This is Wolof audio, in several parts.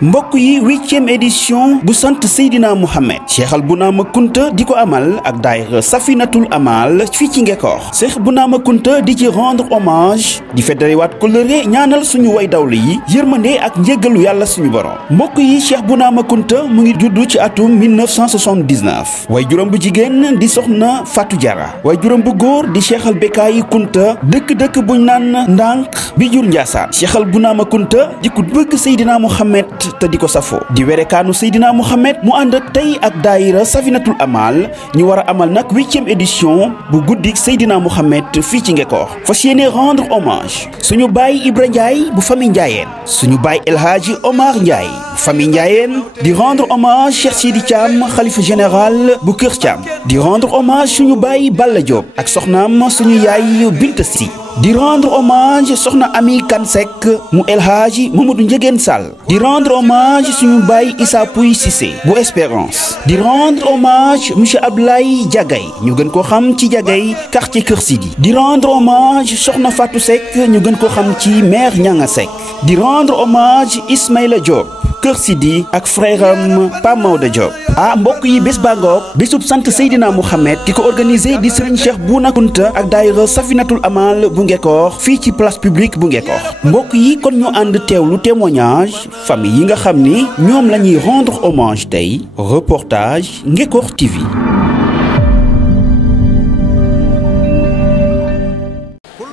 mbokk yi 8e édition bu sant Seydina Mohamed Cheikh Al Bounama Kunta di ko amal ak daayira Safinatul Amal fii ci Ngekoox Cheikh Bounama Kunta di ci rendre hommage di feddaliwaat kóllëre ñaanal suñu way dawlu yi yërmande ak njéggalu yàlla suñu borom mbokk yi Cheikh Bounama Kunta mu ngi juddu ci atum 1979 way juróom bu jigéen di soxna Fatou Diarra way juróom bu góor di Cheikh Al Bekaay Kunta dëkk buñ naan ndànk bi jur Njaasaan Cheikh Al Bounama Kunta di ko bëgg Seydina Mohamed te di ko safoo di werekaanu Seydina Mohamed mu ànd tey ak daayira Safinatul Amal ñu war a amal nag 8e édition bu guddik Seydina Mohamed fii ci Ngekoox fas yéene rendre hommage suñu baay Ibra Ndiaye bu famille Ndiayeen suñu baay El Hadji Omar Ndiaye bu famille Ndiayeen di rendre hommage Cheikh Sidi Thiam xalifa général bu Kër Thiam di rendre hommage suñu baay Balla Diop ak soxnaam suñu yaay Binta Si di rendre hommage soxna Ami Kansek mu El Hadji Mamadou Ndiéguène Sall di rendre hommage suñu baay Issa Pouy Cissé bu Espérance di rendre hommage monsieur Ablaye Diagay ñu gën ko xam ci Diagay quartier Kër Sidi di rendre hommage soxna Fatou Seck ñu gën ko xam ci maire Ñanga Seck di rendre hommage Ismaïla Diop Kër Sidi ak frère am Pa Maodo Diop mbokk yi bés baa ngoog bésub sant Seydina Mohamed ki ko organisé di Serigne Cheikh Bouna Kunta ak daayira Safinatul Amal bu Ngekoox fii ci place publique bu Ngekoox mbokk yi kon ñu ànd teewlu témoignage famille yi nga xam ni ñoom la ñuy rendre hommage tey reportage Ngekoox TV.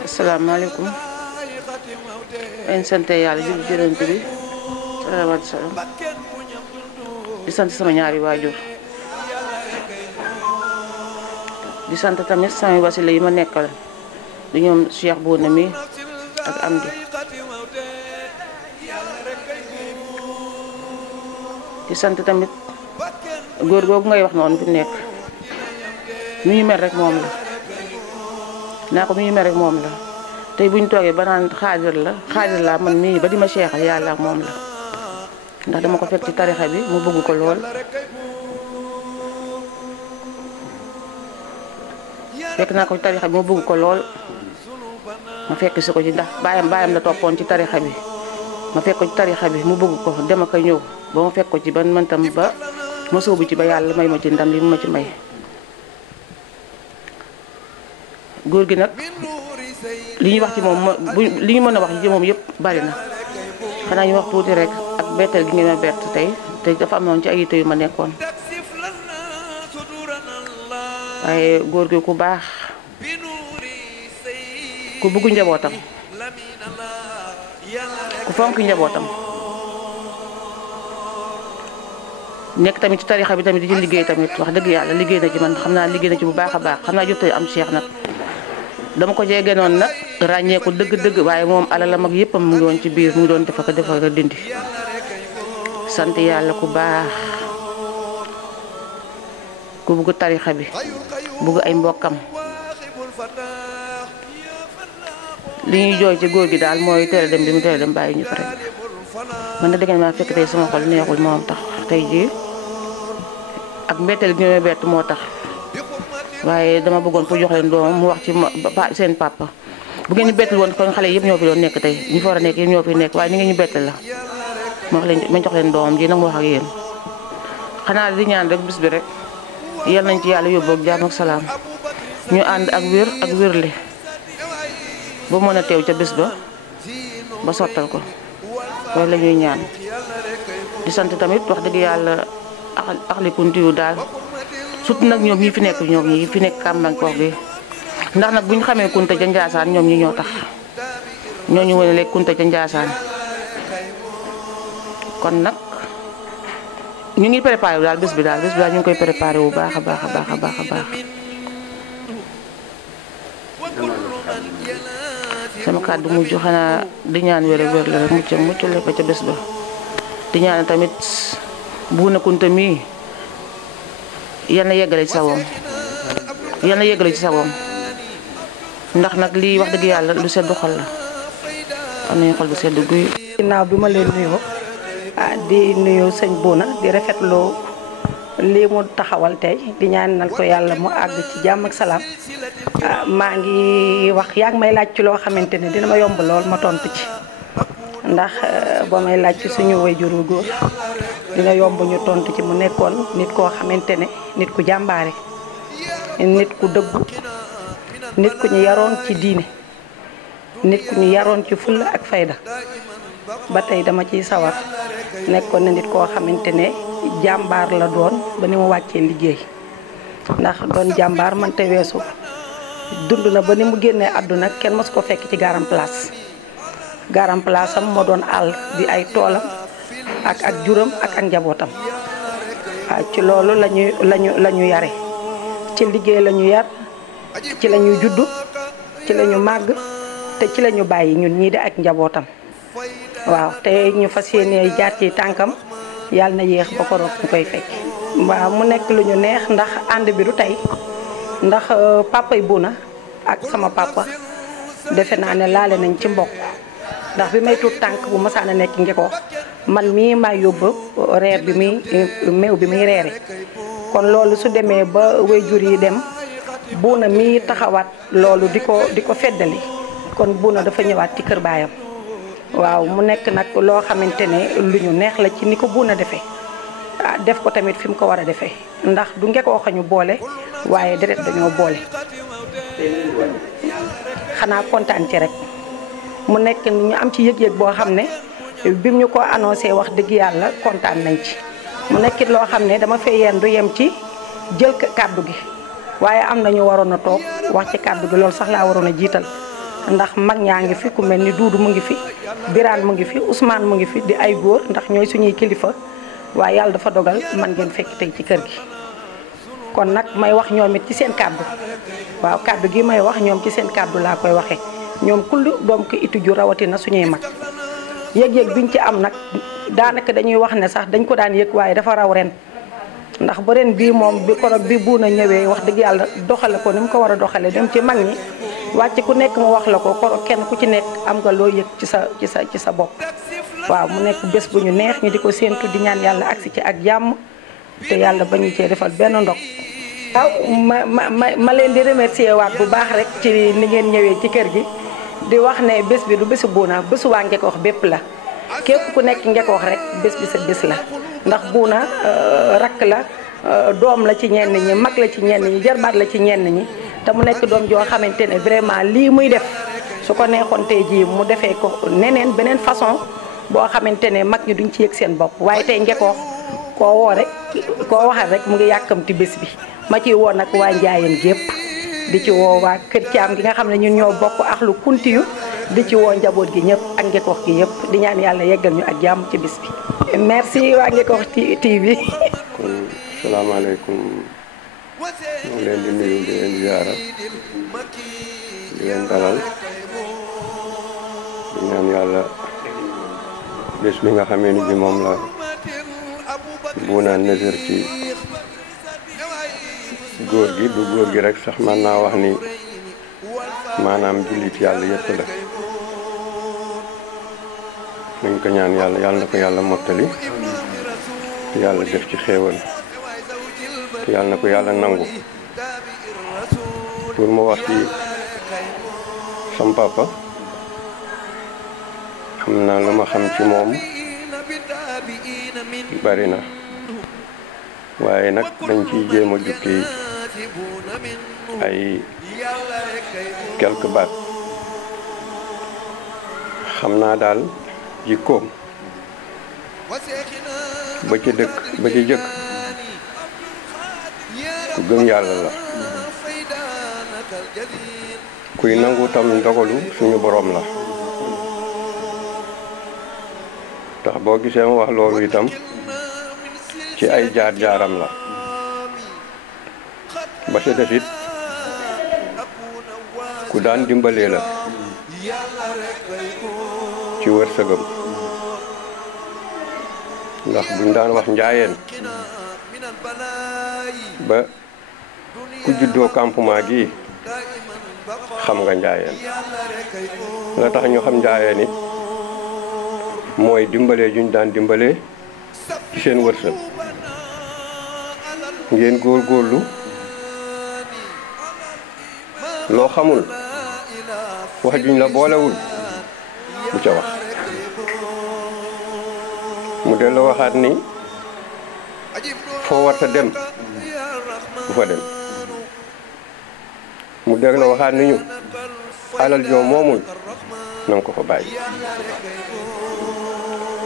asalaamaaleykum en sant yàlla jub jërënt bi salaam di sant sama ñaari waajur di sant tamit sama wasila yi ma nekkal di ñoom Cheikh Bouna mi ak Amdi di sant tamit góor googu ngay wax noonu fi nekk nu ñu mel rek moom la naa ko nu ñu mel rek moom la tey bu ñu toogee ba naan xaadir la man mii ba di ma seexal yàlla ak moom la ndax dama ko fekk ci tarixa bi mu bëgg ko lool fekk naa ko ci tarixa bi mu bëgg ko lool ma fekk si ko ci ndax baayam la toppoon ci tarixa bi ma fekk ko ci tarixa bi mu bëgg ko dem ak a ñëw ba ma fekk ko ci ba man tam ba ma sóobu ci ba yàlla may ma ci ndam li mu ma ci may góor gi nag li ñuy wax ci moom li ñu mën a wax ci moom yëpp bari na xanaa ñu wax tuuti rek ak bettel gi ngeen ma bett tey te dafa amoon ci ay yitte yu ma nekkoon waaye góor gi ku baax ku bëggu njabootam ku fonk njabootam nekk tamit ci tarixa bi tamit di ci liggéey tamit wax dëgg yàlla liggéey na ci man xam naa liggéey na ci bu baax a baax xam naa jot am Cheikh nag dama ko jege noonu nag ràññee ko dëgg-dëgg waaye moom alalam ak yëppam mu ngi woon ci biir mu ngi doon defa ko dindi sant yàlla ku baax ku bugg tarixa bi bugg ay mbokkam li ñuy jooy ci góor gi daal mooy tere dem bi mu tere dem bàyyi ñu fa rek man na dangeen maa fekk tey sama xol neexul moom tax tey jii ak mbetteel gi ñoo bett moo tax waaye dama bëggoon pour jox leen doomam mu wax ci seen papa bu ngeen ñu bettal woon kon xale yëpp ñoo fi doon nekk tey ñu fa war a nekk yëpp ñoo fi nekk waaye ni ngeen ñu bettal la ma jox leen doomam ji nag mu wax ak yéen xanaa di ñaan rek bis bi rek yal nañ ci yàlla yóbbu ak jàmm ak salaam ñu ànd ak wér ak wérle ba mën a teew ca bis ba sottal ko loolu la ñuy ñaan di sant tamit wax dëgg yàlla axli kunti yu daal surtout nag ñoom ñi fi nekk Kàmbankoor bi ndax nag bu ñu xamee Kunta ca Njaasaan ñoom ñi ñoo tax ñoo ñu wane léegi Kunta ca Njaasaan kon nag ñu ngi préparé wu daal bés bi daal ñu ngi koy préparé wu baax a baax a baax a baax a baax sama kàddu mujj xanaa di ñaan wér la rek mucc lépp ca bés ba di ñaan tamit Bouna Kunta mii yal na yeggale ci sagoom ndax nag lii wax dëgg yàlla lu seddu xol la am nañu xol bu seddu guy. ginnaaw bi ma leen nuyoo di nuyu sëñ Bouna di rafetlu lii mu taxawal tey di ñaanal ko yàlla mu àgg ci jàmm ak salaam maa ngi wax yaa ngi may laaj ci loo xamante ne dina ma yomb lool ma tontu ci ndax ba may laaj ci suñu waajuru góor dina yomb ñu tontu ci mu nekkoon nit koo xamante ne nit ku jàmbaare nit ku dëggu nit ku ñu yaroon ci diine nit ku ñu yaroon ci fulla ak fayda ba tey dama ciy sawar nekkoon na nit koo xamante ne jàmbaar la doon ba ni mu wàccee liggéey ndax doon jàmbaar man te weesu dund na ba ni mu génnee àdduna kenn mësu ko fekk ci garam place am moo doon àll di ay toolam ak juram ak njabootam waaw ci loolu lañu yare ci liggéey lañu yar ci lañu juddu ci lañu màgg te ci lañu bàyyi ñun ñii di ak njabootam waaw te ñu fas yéene jaar ci tànkam yàlla na yéex ba ko roog ñu koy fekk. waaw mu nekk lu ñu neex ndax ànd bi du tey ndax papay Bouna ak sama papa defe naa ne laale nañ ci mbokk ndax bi may tuut tànk bu masaana nekk Ngeko man mii maa yóbbu reer bi muy meew bi muy reere kon loolu su demee ba waajur yi dem Bouna mii taxawaat loolu di ko feddali kon Bouna dafa ñëwaat ci kër baayam waaw mu nekk nag loo xamante ne lu ñu neex la ci ni ko Bouna defee def ko tamit fi mu ko war a defee ndax du Ngeko xañu boole waaye deret dañoo boole xanaa kontaan ci rek mu nekk ñu am ci yëg-yëg boo xam ne bim ñu ko annoncé wax dëgg yàlla kontaan nañ ci mu nekkit loo xam ne dama fay yendu yem ci jël kàddu gi waaye am na ñu waroon a toog wax ci kàddu gi loolu sax laa waroon a jiital ndax mag ñaa ngi fi ku mel ni Duudu mu ngi fi Birane mu ngi fi Ousmane mu ngi fi di ay góor ndax ñooy suñuy kilifa waaye yàlla dafa dogal man ngeen fekk tey ci kër gi kon nag may wax ñoom it ci seen kàddu waaw kàddu gi may wax ñoom ci seen kàddu laa koy waxee ñoom kulli doom ko itu ju rawatina suñuy mag yëg-yëg biñ ci am nag daanaka dañuy wax ne sax dañ ko daan yëg waaye dafa raw ren ndax ba ren bii moom bi korog bi Bouna ñëwee wax dëgg yàlla doxale ko ni mu ko war a doxale dem ci mag ñi wàcc ku nekk mu wax la ko korog kenn ku ci nekk am nga loo yëg ci sa bopp waaw mu nekk bés bu ñu neex ñu di ko séentu di ñaan yàlla agsi ci ak jàmm te yàlla bañu cee defal benn ndog waaw ma leen di remercier waat bu baax rek ci ni ngeen ñëwee ci kër gi di wax ne bés bi du bésu Bouna bésu waa Ngekoox bépp la képp ku nekk Ngekoox rek bés bi sa bés la ndax Bouna rakk la doom la ci ñenn ñi mag la ci ñenn ñi jarbaat la ci ñenn ñi te mu nekk doom joo xamante ne vraiment lii muy def su ko neexoon tey jii mu defee ko neneen beneen façon boo xamante ne mag ñi duñ ci yëg seen bopp waaye tey Ngekoox koo waxal rek mu ngi yàkkamti bés bi ma ciy woo nag waa Njaayeen gépp di ci woo waa Kër Caam gi nga xam ne ñun ñoo bokk ak lu kunti yu di ci woo njaboot gi ñëpp ak Ngekoox gi yëpp di ñaan yàlla yeggal ñu ak jàmm ci bis bi. merci waa Ngekoox TV. kon salaamaaleykum ñu ngi leen di nuyu di leen ziara di leen dalal di ñaan yàlla bés bi nga xamee ni bi moom la Bouna nësër ci góor gi du góor gi rek sax man naa wax ni maanaam jullit yàlla yëpp la nañ ko ñaan yàlla yàlla na ko yàlla mottali te yàlla def ci xéewal te yàlla na ko yàlla nangu pour mu wax ci sam papa xam naa lu ma xam ci moom bari na waaye nag dañ ciy jéem a jukki ay quelques baat xam naa daal jikkoom ba ci jëkk ku gëm yàlla la kuy nangu tam ndogalu suñu boroom la tax boo gisee ma wax loolu itam ci ay jaar-jaaram la ba ca defit ku daan dimbalee la ci wërsëgam ndax buñ daan wax njaayeen ba ku juddoo campement gi xam nga njaayeen la tax ñu xam njaayeen it mooy dimbalee juñ daan dimbalee ci seen wërsëg ngeen góorgóorlu loo xamul wax juñ la boolewul bu ca wax dellu waxaat ni foo warta dem bu fa dem mu dellu waxaat ni ñu alal joo moomul na nga ko fa bàyyi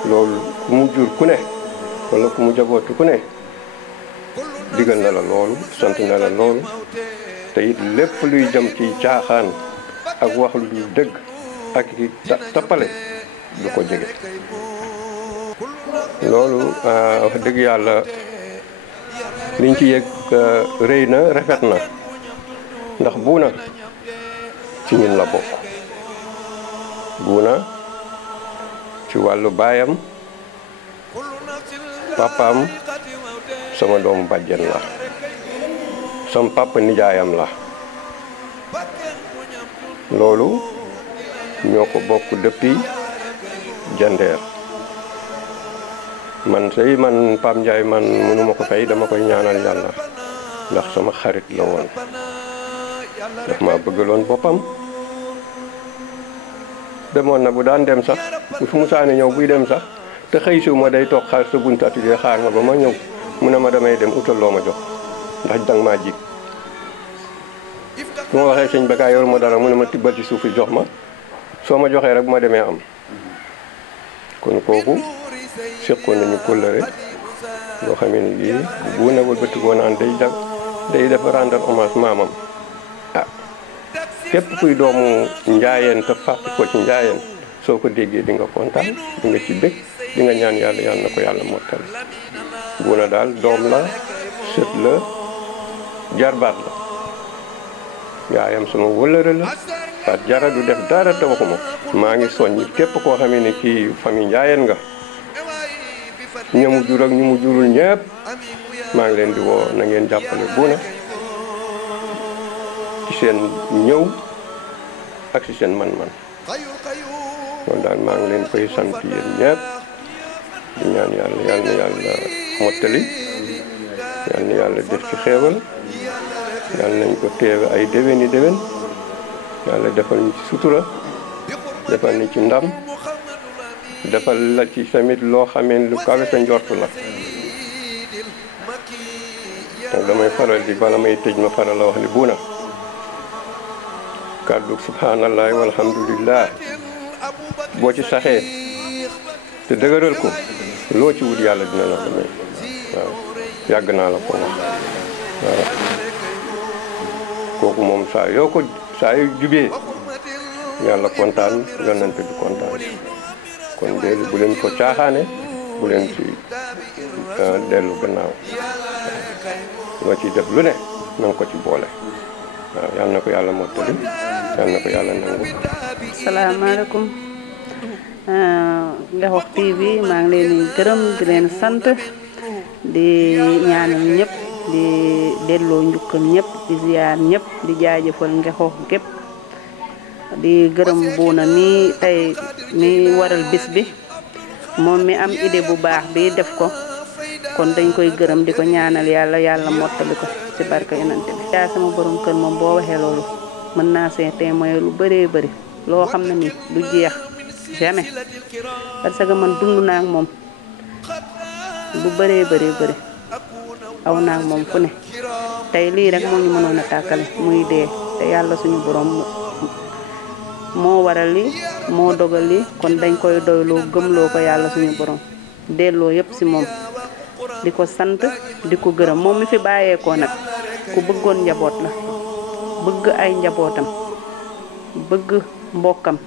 loolu ku mu jur ku ne wala ku mu jabootu ku ne digal na la loolu sant na la loolu te it lépp luy jëm ci caaxaan ak wax lu dul dëgg ak i tappale du ko jege loolu wax dëgg yàlla liñ ci yëg rëy na rafet na ndax Buuna ci ñun la bokk Buuna ci wàllu baayam papaam sama doomu bàjjen la sama papa nijaayam la loolu ñoo ko bokk depuis jandeer man sey man Pape Ndiaye man mënuma ko fay dama koy ñaanal yàlla ndax sama xarit la woon daf ma bëggaloon boppam demoon na bu daan dem sax bu fu musaane ñëw buy dem sax te xëy si ma day toog xaar sa buntu atelier xaar ma ba ma ñëw mu ne ma damay dem utal loo ma jox ndax danga maa jig su ma waxee sëñ Bekaay yor ma dara mu ne ma tibbal ci suuf yi jox ma soo ma joxee rek bu ma demee am kon kooku seqoon nañu kóllëre loo xam ne bii bu ne wëlbatikoo naan day def rendre hommage maamam ah képp kuy doomu njaayeen te fàq ko ci njaayeen soo ko déggee di nga kontaan di nga ci bég di nga ñaan yàlla yàlla na ko yàlla mottali Buuna daal doom la sët la jarbaat la yaayam sama wëllëre la Fat Jara du def dara te waxuma maa ngi soññ képp koo xamee ne kii famille njaayeen nga ñamu jur ak ñu mu jurul ñëpp maa ngi leen di woo na ngeen jàppale Buuna ci seen ñëw ak ci seen man-man kon daal maa ngi leen koy sant yéen ñëpp di ñaan yàlla yal na yàlla mottali yal na yàlla def ci xeewal yal nañ ko teewe ay déwéni déwén yàlla defal ñu ci sutura defal ñu ci ndam defal la ci tamit loo xamee lu kawe sa njortu la donc damay faral di bala may tëj ma faral la wax ni Buuna kàddu subhanallah walhamdulillah boo ci saxee te dëgëral ko loo ci wut yàlla dina la ko may waaw yàgg naa la ko wax waaw kooku moom saa yu jubee yàlla kontaan yonante bi kontaan kon déedéet bu leen ko caaxaane bu leen ci dellu gannaaw loo ciy def lu ne na nga ko ci boole waaw yal na ko yàlla mottali yal na ko yàlla nangu. salaamaaleykum Ngexox TV maa ngi leen di gërëm di leen sant di ñaanal ñëpp di delloo njukkal ñëpp di ziar ñëpp di jaajëfal Ngexox gépp di gërëm Buuna mi tey mi waral bis bi moom mi am idée bu baax bi def ko kon dañ koy gërëm di ko ñaanal yàlla mottali ko ci barke yonent bi. yaa sama borom kër moom boo waxee loolu mën naa see témoin lu bëree bëri loo xam ne ni du jeex jamais parce que man dund naa ak moom lu bëree bëri aw naa ak moom fu ne tey lii rek moo ñu mënoon a tàkkale muy dee te yàlla suñu borom moo waral li moo dogal li kon dañ koy doyloo gëmloo ko yàlla suñu borom delloo yépp ci moom di ko sant di ko gërëm moom mi fi bàyyeekoo nag ku bëggoon njaboot la bëgg ay njabootam bëgg mbokkam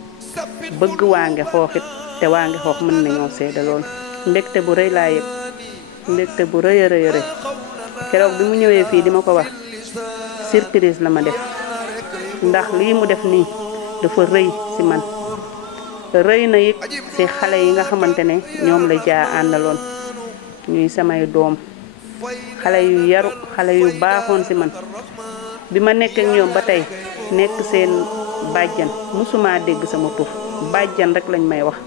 bëgg waa Ngexox it te waa Ngexox mën nañoo seede loolu mbégte bu rëy laa yëg mbégte bu rëy a rëy keroog bi mu ñëwee fii di ma ko wax surprise la ma def ndax lii mu def nii dafa rëy ci man rëy na it ci xale yi nga xamante ne ñoom la jaa àndaloon ñuy samay doom xale yu yaru xale yu baaxoon ci man bi ma nekk ak ñoom ba tey nekk seen bàjjan musuma dégg sama tur bàjjan rek lañ may wax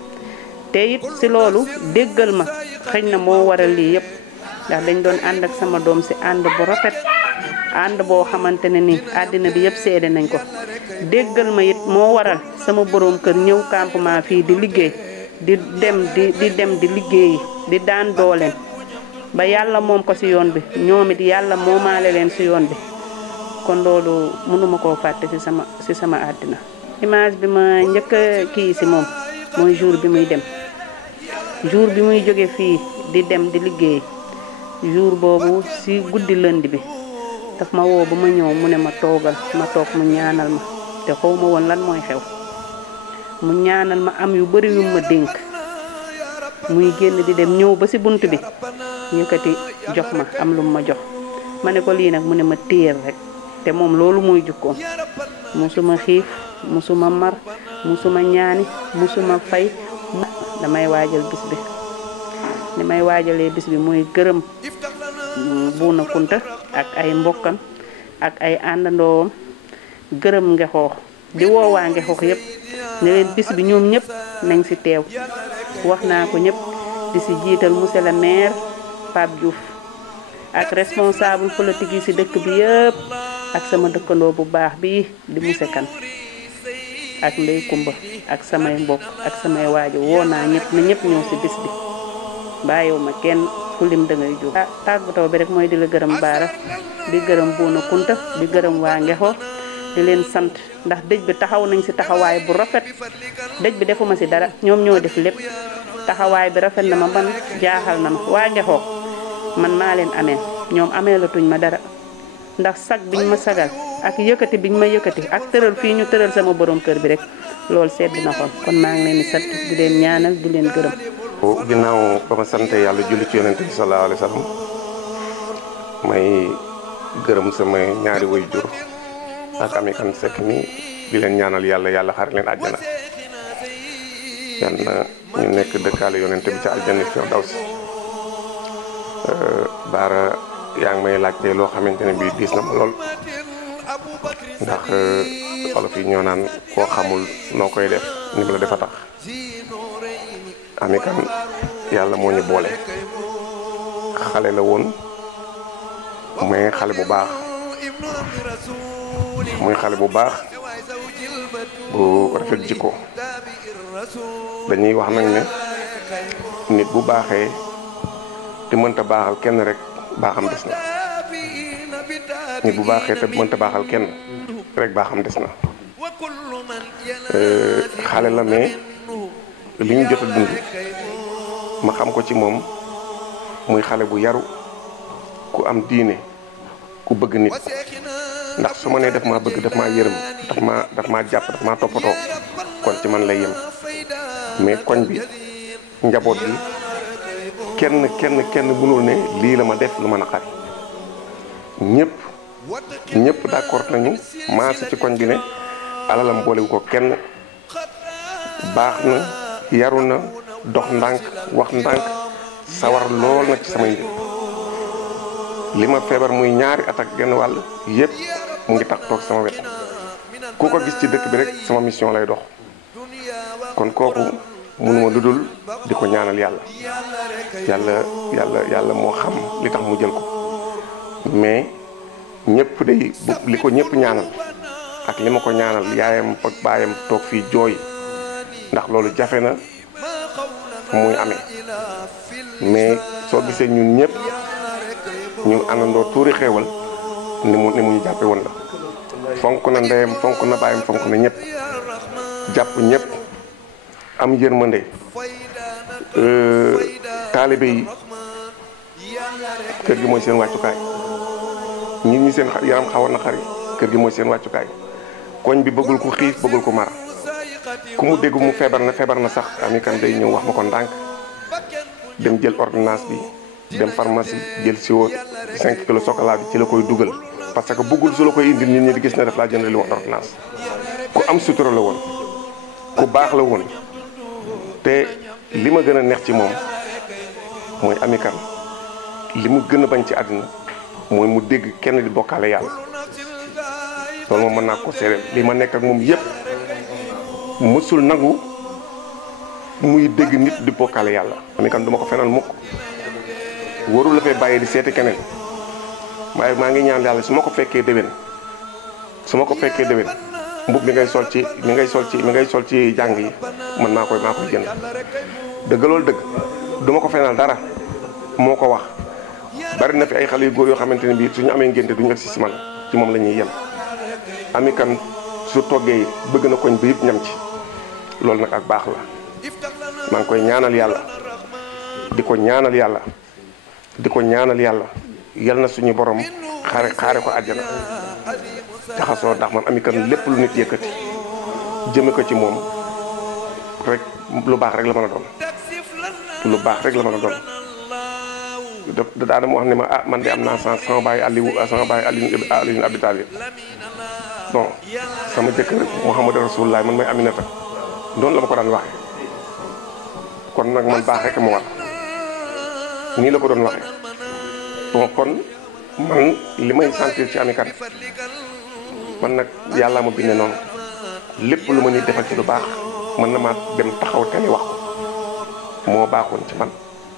te it ci loolu déggal ma xëy na moo waral lii yépp ndax dañ doon ànd ak sama doom ci ànd bu rafet ànd boo xamante ne ni àddina bi yépp seede nañ ko déggal ma it moo waral sama borom kër ñëw campement fii di liggéey di dem di liggéeyi di daan dooleem ba yàlla moom ko ci yoon bi ñoom it yàlla moomaale leen ci yoon bi kon loolu mënuma koo fàtte ci sama àddina. image bi ma njëkk a kii ci moom mooy jour bi muy dem jour bi muy jóge fii di dem di liggéey jour boobu ci guddi lënd bi daf ma woo ba ma ñëw mu ne ma toogal ma toog mu ñaanal ma te xaw ma woon lan mooy xew mu ñaanal ma am yu bari yu ma dénk muy génn di dem ñëw ba ci bunt bi yëkkati jox ma am lu ma jox ma ne ko lii nag mu ne ma téyel rek te moom loolu mooy jukkoom musuma xiif musuma mar musuma ñaani musuma fay damay waajal bis bi ni may waajalee bis bi mooy gërëm Buuna Kunta ak ay mbokkam ak ay àndandoowam gërëm Ngexoox di woowaa Ngexoox yëpp ne leen bis bi ñoom ñëpp nañ ci teew wax naa ko ñëpp di ci jiital monsieur le maire Pape Diouf ak responsable politique yi ci dëkk bi yëpp ak sama dëkkandoo bu baax bi di monsieur Kane ak Ndey Kumba ak samay mbokk ak samay waajur woo naa ñëpp na ñëpp ñëw ci bis bi bàyyiwuma kenn ku lim da ngay jóg. tàggatoo bi rek mooy di la gërëm Baara di gërëm Buuna Kunta di gërëm waa Ngexoox di leen sant ndax dëj bi taxaw nañ ci taxawaay bu rafet dëj bi defuma ci dara ñoom ñoo def lépp taxawaay bi rafet na ma man jaaxal na ma waa Ngexoox man maa leen amee ñoom amee la tuñ ma dara ndax sag biñ ma sagal ak yëkkati biñ ma yëkkati ak tëral fii ñu tëral sama borom kër bi rek loolu sedd na xol kon maa ngi leen di sant di leen ñaanal di leen gërëm. ginnaaw ba ma sant yàlla julli ci yonent bi sallallahu alayhi wa sallam may gërëm sama ñaari waajur ak Ami Kane Seck mi di leen ñaanal yàlla xar leen àjjana yal na ñu nekk dëkkaale yonent bi ci àjjana Firdaws. Baara yaa ngi may laajte loo xamante ne bii diis na ma lool ndax olof yi ñoo naan koo xamul noo koy def ni mu la defa tax Ami Kane yàlla moo ñu boole xale la woon mais xale bu baax muy xale bu baax bu rafet jikko dañuy wax nag ne nit bu baaxee te mënta baaxal kenn rek baaxam des na nit bu baaxee te mënta baaxal kenn rek baaxam des na xale la mais li ñu jot a dund ma xam ko ci moom muy xale bu yaru ku am diine ku bëgg nit ndax su ma nee daf maa bëgg daf maa yërëm daf maa jàpp daf maa toppatoo kon ci man lay yem mais koñ bi njaboot bi kenn mënul ne lii la ma def lu ma naqari ñëpp d'accord nañu maase ci koñ bi ne alalam boolewu ko kenn baax na yaru na dox ndànk wax ndànk sawar lool na ci samay mbir li ma feebar muy ñaari at ak genn wàll yëpp mu ngi tax toog sama wet ku ko gis ci dëkk bi rek sama mission lay dox kon kooku mënuma ludul di ko ñaanal yàlla moo xam li tax mu jël ko mais ñëpp day li ko ñëpp ñaanal ak li ma ko ñaanal yaayam ak baayam toog fii jooy ndax loolu jafe na muy amee mais soo gisee ñun ñëpp ñu àndandoo tuuri xéewal ni mu ñu jàppe woon la fonk na ndeyam fonk na baayam fonk na ñëpp jàpp ñëpp am yërmande taalibe yi kër gi mooy seen wàccukaay nit ñi seen yaram xawoon na xari kër gi mooy seen wàccukaay koñ bi bëggul ko xiif bëggul ko mar ku mu dégg mu feebar na sax Ami Kane day ñëw wax ma ko ndànk dem jël ordonnance bi dem pharmacie jël siwo 5 kilos chocolat bi ci la koy dugal parce que bëggul su la koy indil nit ñi di gis ne daf laa jënd li wax ordonnance ku am sutura la woon ku baax la woon te li ma gën a neex ci moom mooy Ami Kane li mu gën a bañ ci àddina mooy mu dégg kenn di bokkaale yàlla loolu moom mën naa ko seere li ma nekk ak moom yépp mësul nangu muy dégg nit di bokkaale yàlla Ami Kane duma ko fenal mukk warul la fay bàyyi di seeti keneen waaye maa ngi ñaan yàlla su ma ko fekkee déwén mbub mi ngay sol ci jàng yi man maa koy jënd dëgg loolu dëgg duma ko fenal dara moo ko wax bari na fi ay xale yu góor yoo xamante ne bii suñu amee ngénte duñu agsi si man ci moom la ñuy yem Ami Kane su toggee bëgg na koñ bi yëpp ñam ci loolu nag ak baax la maa ngi koy ñaanal yàlla di ko ñaanal yàlla di ko ñaanal yàlla yal na suñu borom xaare ko àjjana jaxasoo ndax man Ami Kane lépp lu nit yëkkati jëme ko ci moom rek lu baax rek la mën a doon lu baax rek la mën a doon daanaka wax ne ma ah man de am naa sama baay Aliou Abi Talib bon sama jëkkër Mouhamadou Rasulullah man may Aminata noonu la ma ko daan waxee kon nag man baax rek ma war nii la ko doon waxee bon kon man li may sentir ci Ami Kane man nag yàllaa ma bindee noonu lépp lu ma nit defal ci lu baax mën na maa dem taxaw tele wax ko moo baaxoon ci man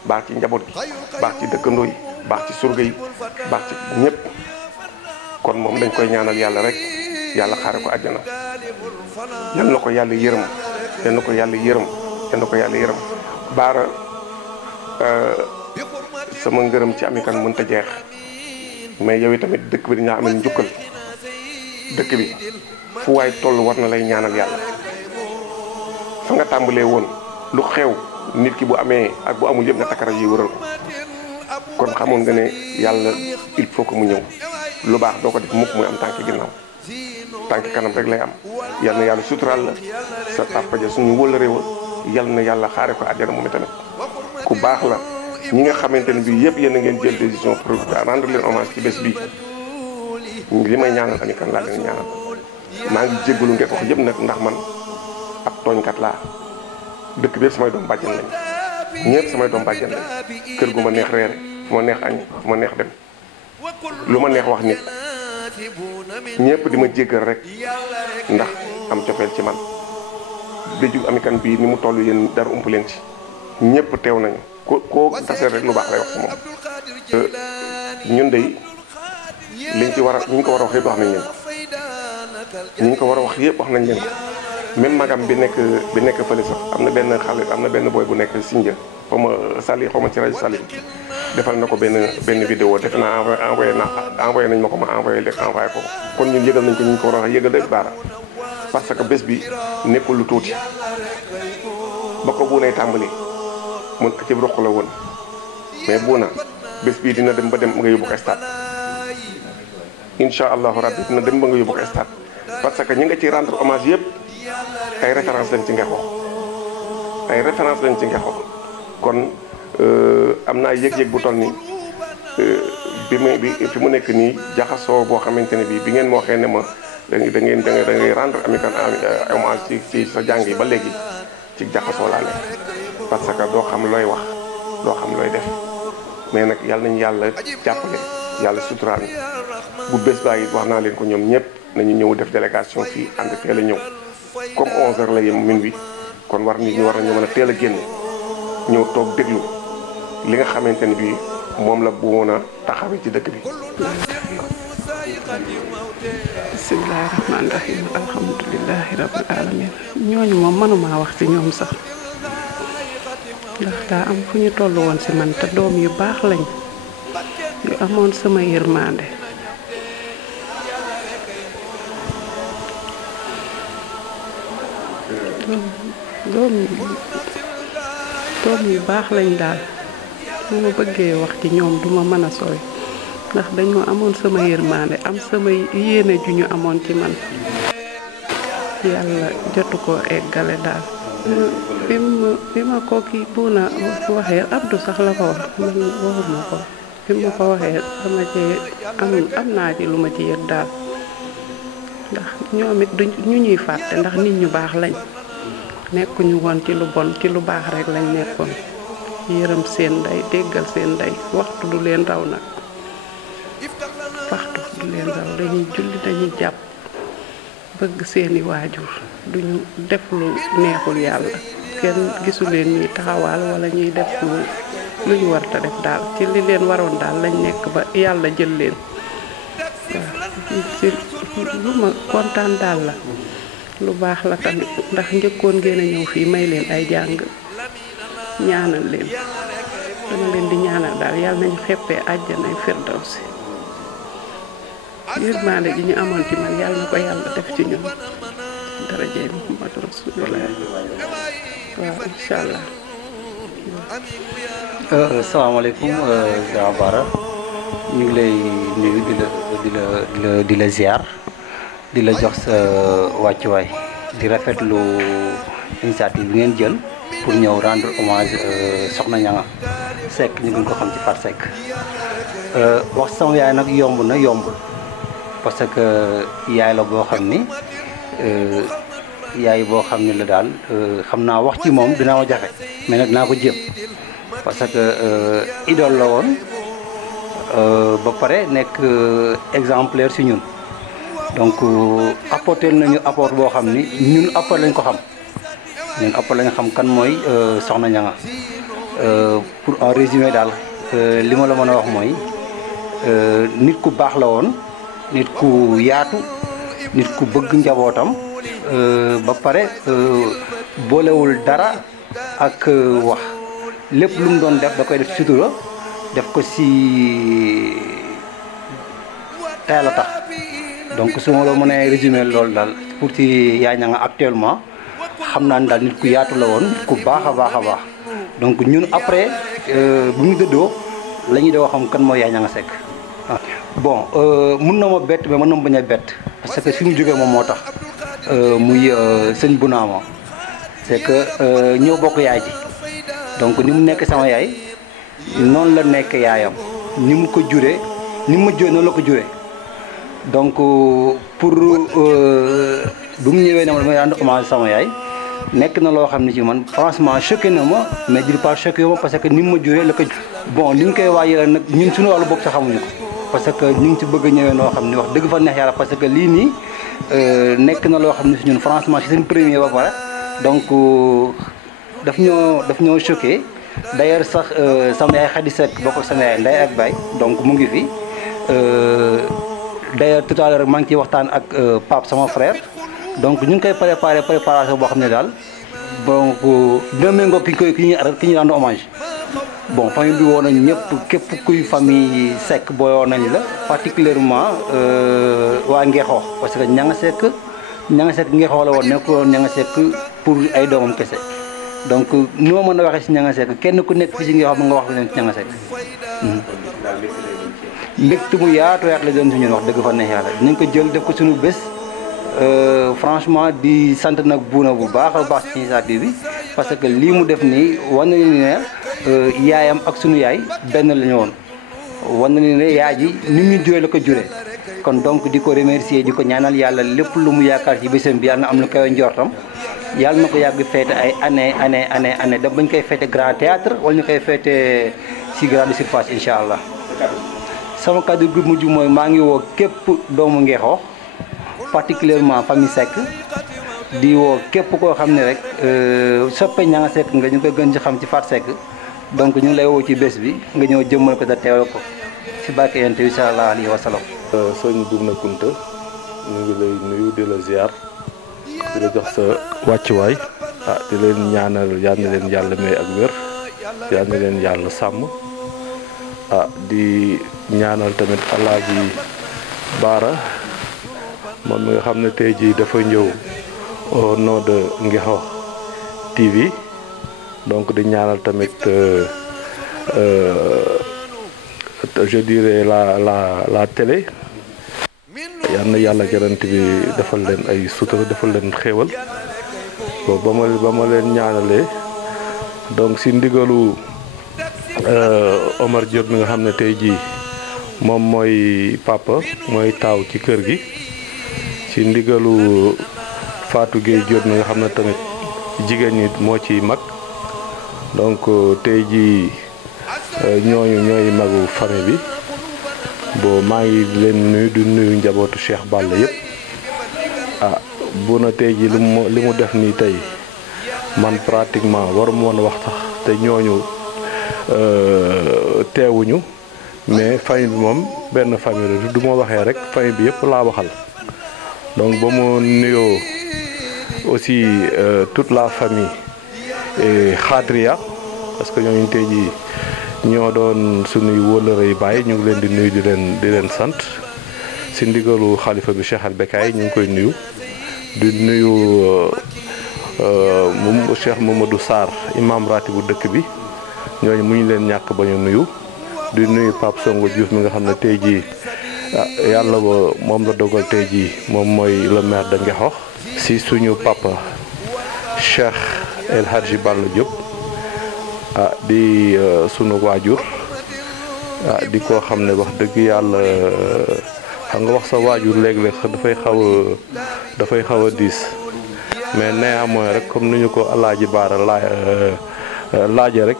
baax ci njaboot gi baax ci dëkkandoo yi baax ci surga yi baax ci ñëpp kon moom dañ koy ñaanal yàlla rek yàlla xaare ko àjjana yal na ko yàlla yërëm yal na ko yàlla yërëm yal na ko yàlla yërëm baara sama ngërëm ci Ami Kane mënta jeex mais yow tamit dëkk bi dañaa amee njukkal dëkk bi fu waay toll war na lay ñaanal yàlla fa nga tàmbalee woon lu xew nit ki bu amee ak bu amul yëpp nga takkara yi wëral ko kon xamoon nga ne yàlla il faut que mu ñëw lu baax doo ko def mukk muy am tànki ginnaaw tànki kanam rek lay am yal na yàlla suturaal la sa papa ja suñu wëlëree woon yal na yàlla xaare ko àjjana moom tamit ku baax la ñi nga xamante ne bii yëpp yéen a ngeen jël décision pour rendre leen hommage ci bés bii li may ñaanal Ami Kane laa leen ñaanal maa ngi jéggalu ngeen wax yëpp nag ndax man ab tooñkat laa dëkk bi yëpp samay doom bàjjan lañ ñëpp samay doom bàjjan lañ kër gu ma neex reere fu ma neex añ fu ma neex dem lu ma neex wax nit ñëpp di ma jéggal rek ndax am cofeel ci man dëju Ami Kane bii ni mu toll yéen dara ump leen ci ñëpp teew nañu koo tasee rek lu baax lay wax ci moom ñun de liñ ci war a ñu ko war a wax yëpp wax nañ leen ko ñu ko war a wax yëpp wax nañ leen ko même magam bi nekk fële sax am na benn xale am na benn boy bu nekk Sindia xaw ma Sali xaw ma ci rajo Sali defal na ko benn vidéo defe naa envoyé nañ ma ko ma envoyé ko kon ñun yëgal nañ ko ñu ko war a wax yëgal rek baara parce que bés bi nekkul lu tuuti ba ko buunay tàmbali mun ci roq la woon mais buuna bés bii dina dem ba dem nga yóbbu ko stade incha allahu rabbi dina dem ba nga yóbbu ko stade parce que ñi nga ci rendre hommage yëpp ay référence lañ ci Ngexo ay référence lañ ci Ngexo kon am naa yëg-yëg bu toll nii bi fi mu nekk nii jaxasoo boo xamante ne bii bi ngeen ma waxee ne ma da ngay rendre Ami Kane hommage ci sa jàng yi ba léegi ci jaxasoo laa nekk parce que doo xam looy wax doo xam looy def mais nag yàlla nañu yàlla jàppale yàlla suturaal bu bés baa it wax naa leen ko ñoom ñëpp nañu ñëw def délégation fii ànd teel a ñëw comme 11h la yem minuit kon nit ñi war nañu mën a teel a génn ñëw toog déglu li nga xamante ne bii moom la bu mën a taxawee ci dëkk bi. bismillahi rahmaani rahim alhamdulilahi rabbil alamin ñooñu moom mënumaa wax ci ñoom sax ndax daa am fu ñu toll woon ci man te doom yu baax lañ yu amoon sama yërmande doom yu baax lañ daal bu ma bëggee wax ci ñoom duma mën a sooy ndax dañoo amoon sama yërmande am sama yéene ju ñu amoon ci man yàlla jotu ko eggale daal bi ma ko kii buuna waxee Abdou sax la ko wax man waxuma ko bi ma ko waxee dama ci am naa ci lu ma ci yëg daal ndax ñoom it ñu ñuy fàtte ndax nit ñu baax lañ nekkuñu woon ci lu bon ci lu baax rek lañ nekkoon yërëm seen ndey déggal seen ndey waxtu du leen raw nag waxtu du leen raw dañuy julli dañuy jàpp bëgg seeni waajur duñu def lu neexul yàlla kenn gisu leen ñuy taxawaal wala ñuy def lu ñu warta def daal ci li leen waroon daal lañ nekk ba yàlla jël leen waaw ci lu ma kontaan daal la lu baax la tamit ndax njëkkoon ngeen a ñëw fii may leen ay jàng ñaanal leen dama leen di ñaanal daal yàlla nañu xeppee àjjanay firdawsi yërmande ji ñu amoon ci man yàlla na ko yàlla def ci ñoom darajay Muhammadu Rasulullah waaw incha allah. asalaamaaleykum Grand Bara ñu ngi lay nuyu di la ziar di la jox sa wàccuwaay di rafetlu initiative bi ngeen jël pour ñëw rendre hommage Soxna Ñanga Seck ñu gën ko xam ci Fat Seck wax sama yaay nag yomb na yombul parce que yaay la boo xam ni yaay boo xam ni la daal xam naa wax ci moom dinaa ma jafe mais nag naa ko jéem parce que idole la woon ba pare nekk exemplaire si ñun donc apporter nañu apport boo xam ni ñun apport lañ ko xam ñun apport lañ xam kan mooy Soxna Ñanga pour en résumé daal li ma la mën a wax mooy nit ku baax la woon nit ku yaatu nit ku bëgg njabootam ba pare boolewul dara ak wax lépp lu mu doon def da koy def sutura def ko si teel a tax donc su ma la mënee résumé loolu daal pour ci Yaay Ñanga actuellement xam naa ne daal nit ku yaatu la woon nit ku baax a baax a baax donc ñun après bu ñu dëddoo la ñuy doo xam kan mooy Yaay Ñanga Seck. bon mun na ma bett mais mën na ma bañ a bett parce que fi mu jógee moom moo tax muy sëñ Bunaama c'est que ñoo bokk yaay ji donc ni mu nekk sama yaay noonu la nekk yaayam ni mu ko juree ni mu ma juree noonu la ko juree donc pour bu mu ñëwee ne ma damay rendre hommage sama yaay nekk na loo xam ne ci man franchement choqué na ma mais d'une part choqué ma parce que ni mu ma juree la ko bon ni ñu koy waajal nag ñun suñu wàllu bopp sax xamuñu ko parce que ñu ngi ci bëgg a ñëwee noo xam ne wax dëgg fa neex yàlla parce que lii nii nekk na loo xam ne si ñun franchement si seen premier ba pare donc daf ñoo choqué d'ailleurs sax sama yaay Khady Seck bokk ak sama yaay ndey ak baay donc mu ngi fi d'ailleurs tout à l'heure maa ngi ciy waxtaan ak Pape sama frère donc ñu ngi koy préparation boo xam ne daal donc dina méngoo ki ñu rendre hommage bon famille bi woo nañ ñëpp képp kuy famille Seck booyoo nañ la particulièrement waa Ngexoox parce que Ñanga Seck Ngexoox la woon nekkul woon Ñanga Seck pour ay doomam kese donc ni ma mën a waxee si Ñanga Seck kenn ku nekk fii si Ngexoox nga wax leen si Ñanga Seck mbégte mu yaatu la doon si ñun wax dëgg fa neex yàlla dinañ ko jël def ko suñu bés franchement di sant nag buuna bu baax a baax ci initiative bi parce que lii mu def nii wane na ni ne yaayam ak sunu yaay benn la ñu woon wane na ni ne yaay ji ni mu juree la ko juree kon donc di ko remercier di ko ñaanal yàlla lépp lu mu yaakaar ci bésam bi yàlla na am lu koy njortam yàlla na ko yàgg feete ay année dem bañ koy feete grand théâtre wala ñu koy feete ci grande surface incha allah. sama kàddu gi mujj mooy maa ngi woo képp doomu Ngexoox particulièrement famille Seck di woo képp koo xam ne rek soppe Ñanga Seck nga ñu koy gën ci xam ci Fat Seck donc ñu ngi lay woo ci bés bi nga ñëw jëmmal ko te teewal ko ci barke Yonent bi sallallahu alayhi wa sallam. sëñ Bouna Kounta ñu ngi lay nuyu di la ziar di la jox sa wàccuwaay di leen ñaanal yal na leen yàlla may ak wér yal na leen yàlla sàmm di ñaanal tamit Alaaji Baara moom mi nga xam ne tey jii dafa ñëw au nom de Ngexoox TV donc di ñaanal tamit je dirais la télé yal na yàlla jarant bi defal leen ay sutura defal leen xéewal ba ma leen ñaanalee donc si ndigalu Omar Diop mi nga xam ne tey jii moom mooy papa mooy taaw ci kër gi ci ndigalu Fatou Gueye Diop mi nga xam ne tamit jigéen ñi moo ciy mag donc tey jii ñooy magu famille bi bon maa ngi leen nuyu di nuyu njabootu Cheikh Balla yëpp bu na tey jii li mu def nii tey man pratiquement waruma woon wax sax te ñooñu teewuñu mais famille bi moom benn famille la du ma waxee rek famille bi yëpp laa waxal donc ba mu nuyoo aussi toute la famille Khadria parce que ñooñu tey jii ñoo doon sunuy wóllërey baay ñu ngi leen di nuyu di leen sant si ndigalu xalifa bi Cheikh Al Becaye ñu ngi koy nuyu di nuyu moom Cheikh Mamadou Sarr imam ratibu dëkk bi ñooñu mu ñu leen ñàkk ba ñu nuyu di nuyu Pape Songo Diouf mi nga xam ne tey jii yàlla ba moom la dogal tey jii moom mooy le maire de Ngexox si suñu papa Cheikh El Hadji Balla Diop di sunu waajur di koo xam ne wax dëgg yàlla xam nga wax sa waajur léeg-léeg dafay xaw a diis mais néanmoins rek comme ni ñu ko Alaaji Baara laaje rek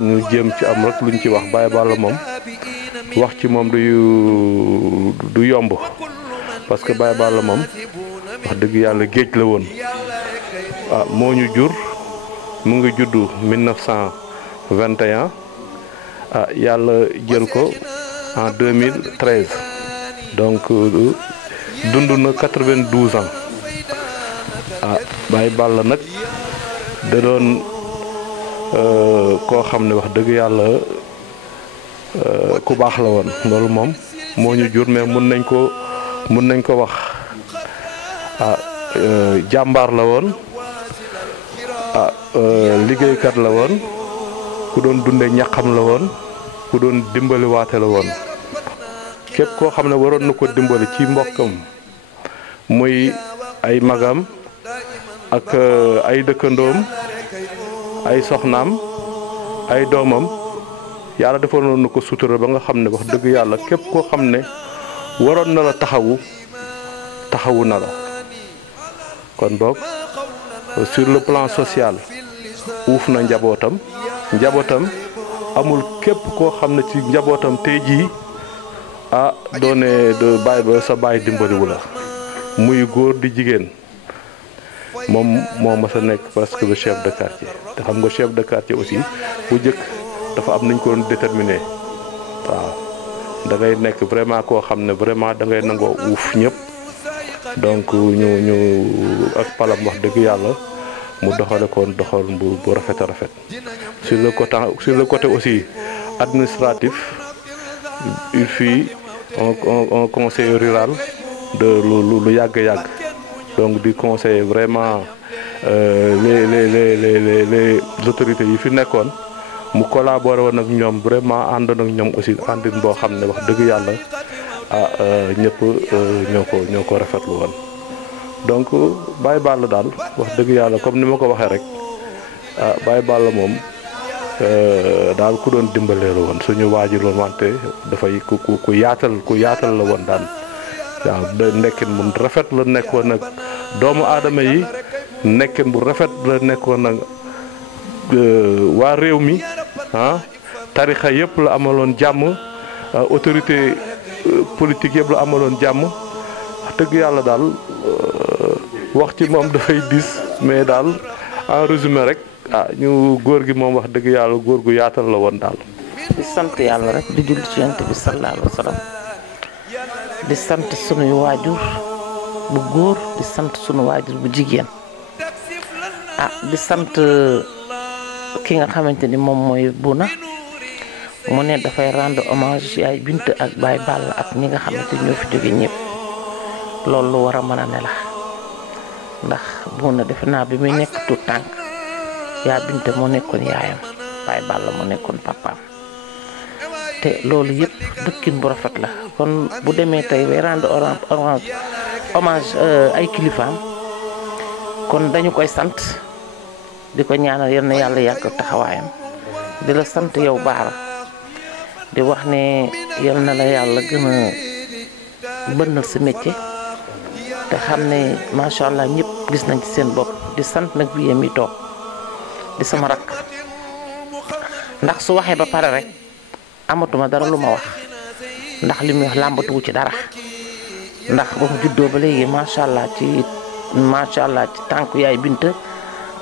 ñu jéem ci am rek luñ ci wax Baye Balla moom wax ci moom du yomb parce que Baye Balla moom wax dëgg yàlla géej la woon moo ñu jur mu ngi juddu 1921 yàlla jël ko en 2013 donc dund na 92 ans Baye Balla nag da doon koo xam ne wax dëgg yàlla ku baax la woon loolu moom moo ñu jur mais mun nañ ko wax jàmbaar la woon liggéeykat la woon ku doon dunde ñaxam la woon ku doon dimbali waate la woon képp koo xam ne waroon na ko dimbali ci mbokkam muy ay magam ak ay dëkkandoom ay soxnaam ay doomam yàlla defoon na ko sutura ba nga xam ne wax dëgg yàlla képp koo xam ne waroon na la taxawu na la kon boog sur le plan social uuf na njabootam amul képp koo xam ne ci njabootam tey jii doone baay ba sa baay dimbaliwu la muy góor di jigéen moom moo mas a nekk parce que le chef de quartier te xam nga chef de quartier aussi bu njëkk dafa am nañ ko doon déterminé waaw da ngay nekk vraiment koo xam ne vraiment da ngay nangoo uuf ñëpp donc ñu ak palam wax dëgg yàlla mu doxale koon doxal bu rafet a rafet sur le côté aussi administratif il fut un conseiller rural de lu yàgg donc di conseiller vraiment les autorités yi fi nekkoon mu collaboré woon ak ñoom vraiment àndoon ak ñoom aussi àndin boo xam ne wax dëgg yàlla ñëpp ñoo ko rafetlu woon donc Baye Balla daal wax dëgg yàlla comme ni ma ko waxee rek Baye Balla moom daal ku doon dimbalee la woon suñu waajur la wante dafay ku yaatal la woon daan waaw nekkin bu rafet la nekkoon ak doomu aadama yi nekkin bu rafet la nekkoon ak waa réew mi tarixa yëpp la amaloon jàmm autorité politique yëpp la amaloon jàmm wax dëgg yàlla daal wax ci moom dafay diis mais daal en résumé rek ñu góor gi moom wax dëgg yàlla góor gu yaatal la woon daal. di sant yàlla rek di julli ci Yonent bi sallallahu alayhi wa sallam di sant sunuy waajur bu góor di sant sunu waajur bu jigéen di sant ki nga xamante ni moom mooy Buna mu ne dafay rendre hommage yaay Bint ak Baye Balla ak ñi nga xamante ñoo fi jóge ñëpp loolu lu war a mën a ne la ndax Buna defe naa bi muy nekk tout tànk yaa Bint moo nekkoon yaayam Baye Balla moo nekkoon papaam te loolu yëpp dëkkin bu rafet la kon bu demee tey bay rendre hommage ay kilifaam kon dañu koy sant di ko ñaanal yal na yàlla yàggal taxawaayam di la sant yow Baara di wax ne yal na la yàlla gën a bënnal sa métier te xam ne macha allah ñëpp gis nañ ci seen bopp di sant nag bi yem yi toog di sama rakk ndax su waxee ba pare rek amatuma dara lu ma wax ndax li muy wax làmbatuwu ci dara ndax ba mu juddoo ba léegi macha allah ci tànku yaay Bint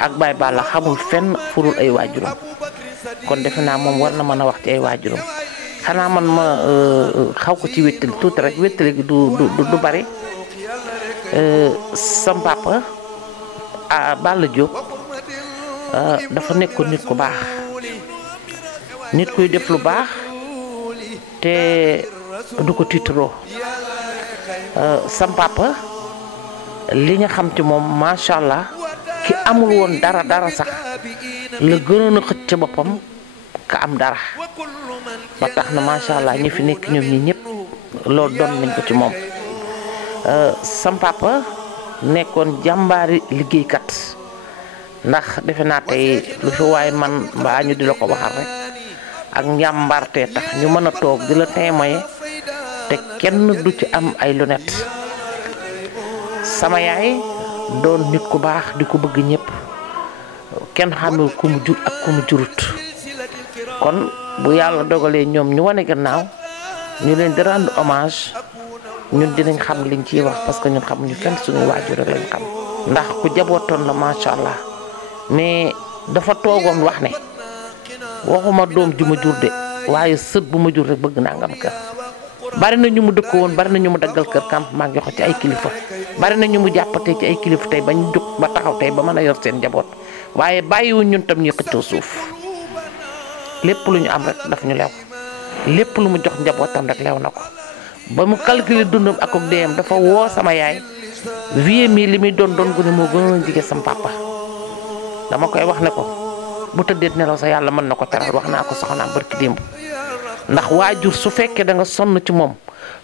ak Baye Balla xamul fenn furul ay waajuram kon defe naa moom war na mën a wax ci ay waajuram xanaa man ma xaw ko ci wéttali tuuti rek wéttali gi du bari sam papa Balla Diop dafa nekkoon nit ku baax nit kuy def lu baax te du ko tiitaroo sam papa li nga xam ci moom macha allah ki amul woon dara sax la gënoon a xëcc ca boppam ka am dara ba tax na macha allah ñi fi nekk ñoom ñi ñëpp loolu doon nañ ko ci moom sam papa nekkoon jàmbaari liggéeykat ndax defe naa tey lu fi waaye man mbaa ñu di la ko waxal rek ak njàmbaarte tax ñu mën a toog di la témoigner te kenn du ci am ay lunettes sama yaay doon nit ku baax di ko bëgg ñëpp kenn xamul ku mu jur ak ku mu jurut kon bu yàlla dogalee ñoom ñu wane gannaaw ñu leen di rendre hommage ñun dinañ xam liñ ciy wax parce que ñun xamuñu fenn suñuy waajur rek lañ xam ndax ku jabootoon la macha allah mais dafa toogoon wax ne waxuma doom ju ma jur de waaye sët bu ma jur rek bëgg naa nga am kër bari na ñu mu dëkk woon bari na ñu mu daggal kër campement joxe ci ay kilifa bari na ñu mu jàppatee ci ay kilifa tey ba ñu jóg ba taxaw tey ba mën a yor seen njaboot waaye bàyyiwuñ ñun tam ñuy xëccoo suuf lépp lu ñu am rek daf ñu lew lépp lu mu jox njabootam rek lew na ko ba mu calculer dundam ak deem dafa woo sama yaay vie mi li muy doon gune moo gënoon jige sama papa dama koy wax ne ko bu tëddee nelaw sa yàlla mën na ko teral wax naa ko soxnaam barki démb ndax waajur su fekkee da nga sonn ci moom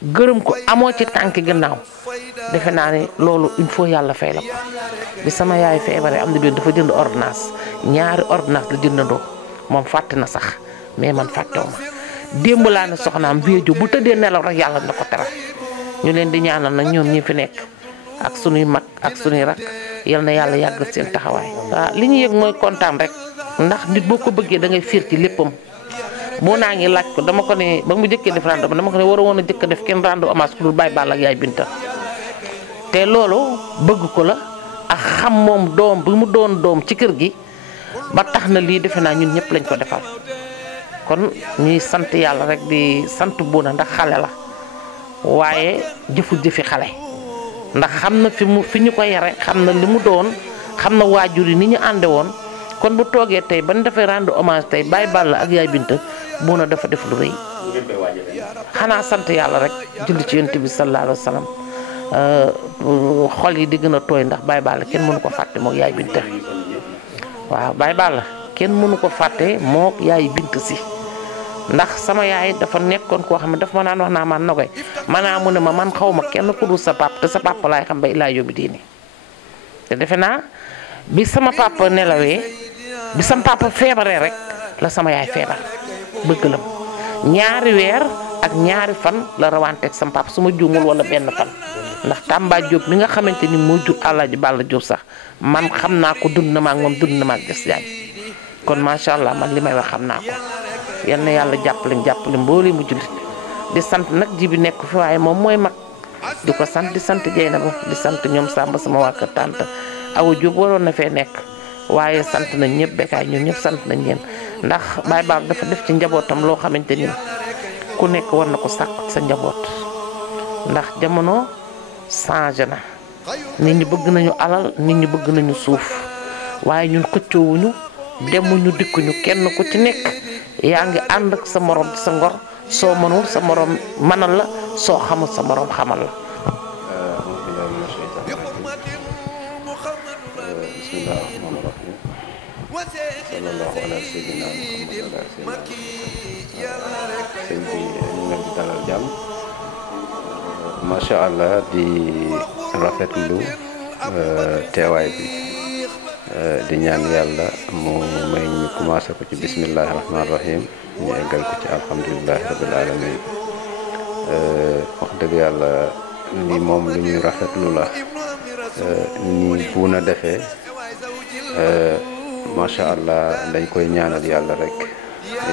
gërëm ko amoo ci tànk gannaaw defe naa ne loolu il faut yàlla fay la ko bi sama yaay feebaree am na biir dafa jënd ordonnance ñaari ordonnance la jëndandoo moom fàtte na sax mais man fàttewu ma démb laa ne soxnaam Vieux bu tëddee nelaw rek yàlla na ko teral ñu leen di ñaanal nag ñoom ñi fi nekk ak sunuy mag ak sunuy rak yal na yàlla yàggal seen taxawaay. waaw li ñu yëg mooy kontaan rek ndax nit boo ko bëggee da ngay fiir ci léppam boo naa ngi laaj ko dama ko ne ba mu jëkkee def rendre dama ko ne war a woon a jëkk def kenn rendre hommage ku dul Baye Balla ak Yaay Binta te loolu bëgg ko la ak xam moom doom bi mu doon doom ci kër gi ba tax na lii defe naa ñun ñëpp lañ ko defal kon ñuy sant yàlla rek di sant Bouna ndax xale la waaye jëfu jëfi xale ndax xam na fi ñu ko yare xam na li mu doon xam na waajur yi ni ñu ànde woon kon bu toogee tey ba ñu defee rendre hommage tey Baye Balla ak Yaay Binta Bouna dafa def lu rëy xanaa sant yàlla rek julli ci Yonent bi sallallahu alayhi wa sallam xol yi di gën a tooy ndax Baye Balla kenn mënu ko fàtte mook Yaay Binta waaw Baye Balla kenn mënu ko fàtte mook Yaay Binta si ndax sama yaay dafa nekkoon koo xam ne dafa ma naan wax naa man na koy maanaam mu ne ma man xaw ma kenn ku dul sa papa te sa papa laay xam ba ilaa yóbbi diini te defe naa bi sama papa nelawee bi sama papa feebaree rek la sama yaay feebar bëggalam ñaari weer ak ñaari fan la rawanteeg sama papa su ma juumul wala benn fan ndax Tamba Diop mi nga xamante ni moo jur Alaaji Balla Diop sax man xam naa ko dund na ma ak moom dund na ma ak des jaay kon macha allah man li may wax xam naa ko yal na yàlla jàppale mboole mu jullit di sant nag ji bi nekk fi waaye moom mooy mag di ko sant di sant Jeynaba di sant ñoom Samba sama waa kër tante Awa Diop waroon na fee nekk waaye sant nañ ñëpp Bécaye ñoom ñëpp sant nañ leen ndax Baye Balla dafa def ci njabootam loo xamante ni ku nekk war na ko sàkk sa njaboot ndax jamono changé na nit ñi bëgg nañu alal nit ñi bëgg nañu suuf waaye ñun xëccoowuñu demuñu dikkuñu kenn ku ci nekk yaa ngi ànd ak sa morom sa ngor soo mënul sa morom mënal la soo xamul sa morom xamal la. bismillah rahmaan rahim sallallahu ala sayyidina muhammad sëñ bi ñu leen di dalal jàmm macha allah di rafetlu teewaay bi di ñaan yàlla mu may ñu commencé ko ci bismillahi rahmaan rahim ñu eggal ko ci alhamdulilahi rabbil alamin wax dëgg yàlla lii moom lu ñuy rafetlu la ni Bouna defee macha allah dañ koy ñaanal yàlla rek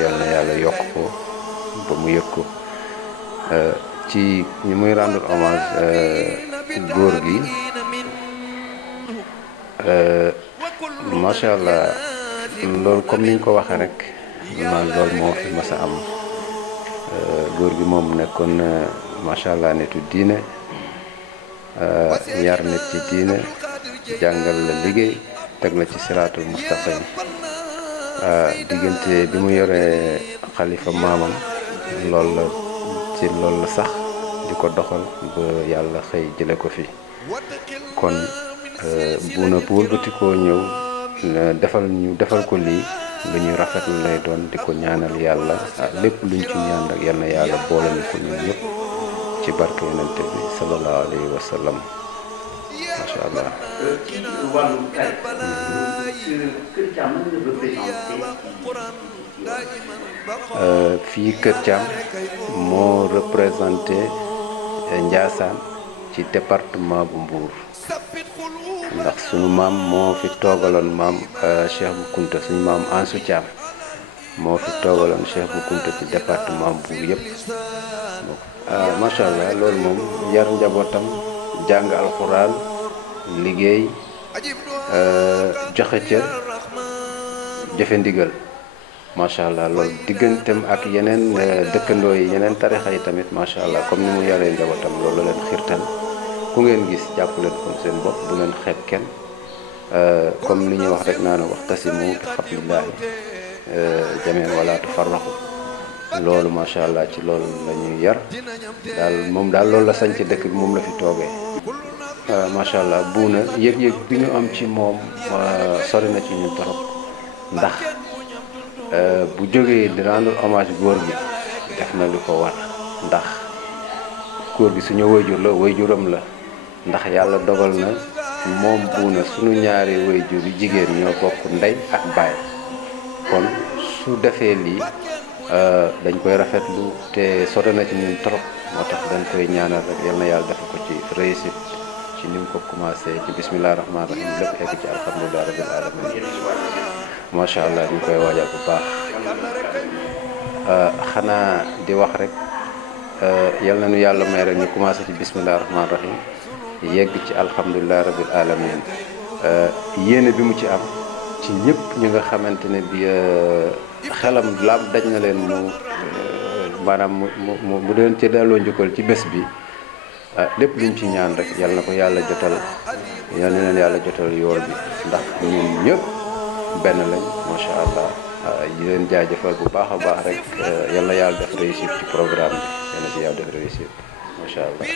yal na yàlla yokk ko ba mu yëg ko ci ñu muy rendre hommage góor gi macha allah loolu comme niñ ko waxee rek man loolu moo fi mas a am góor gi moom nekkoon macha allah nitu diine yar nit ci diine jàngal la liggéey teg la ci siraatul mustaqim diggante bi mu yoree xalifa maamam loolu la ci loolu la sax di ko doxal ba yàlla xëy jële ko fi kon buuna bu wëlbatikoo ñëw defal ko lii lu ñuy rafetlu lay doon di ko ñaanal yàlla lépp luñ ci ñaan rek yal na yàlla boole ñu ko ñun ñëpp ci barke yonente bi sallallahu alayhi wa sallam macha allah. ci wàllu kay Kër Thiam mën nga représenté fii Kër Thiam moo représenté Ndiassane ci département bu Mbour ndax sunu maam moo fi toogaloon maam Cheikh Bou Kounta suñu maam Ansou Thiam moo fi toogaloon Cheikh Bou Kounta ci département Mbour yëpp macha allah loolu moom yar njabootam jàng alxuraan liggéey joxe cër jëfe ndigal macha allah loolu digganteem ak yeneen dëkkandoo yi yeneen tarixa yi tamit macha allah comme ni mu yaree njabootam loolu leen xiirtal ku ngeen gis jàpp leen comme seen bopp bu leen xeeb kenn comme li ñuy wax rek naa ne waxtasimu bi hablillahi jamii'an wala tafarraqu loolu macha allah ci loolu la ñuy yar daal moom daal loolu la sañ ci dëkk bi moom la fi toogee macha allah buuna yëg-yëg bi ñu am ci moom sori na ci ñu torop ndax bu jógee di rendre hommage góor gi def na li ko war ndax góor gi suñu wayjur la wayjuram la ndax yàlla dogal na moom buuna suñu ñaari wayjur yi jigéen ñoo bokk ndey ak baay kon su defee lii dañ koy rafetlu te sori na ci ñun trop moo tax dañ koy ñaanal rek yal na yàlla defal ko ci réussite ci ni mu ko commencé ci bisimilah rahmaani rahim lépp egg ci alhamdulilah rabil alamin macha allah ñu koy waajal bu baax xanaa di wax rek yal na nu yàlla may rek ñu commencé ci bisimilah rahmaani rahim yegg ci alhamdulilah rabil alamin yéene bi mu ci am ci ñëpp ñi nga xamante ne bi xelam laam daj na leen mu maanaam mu doon ci delloo njukkal ci bés bi lépp luñ ci ñaan rek yal na ko yàlla jotal yal na leen yàlla jotal yool bi ndax ñun ñëpp benn lañ macha allah yi leen jaajëfal bu baax a baax rek yal na yàlla def réussite ci programme bi yal na ci yàlla def réussite macha allah.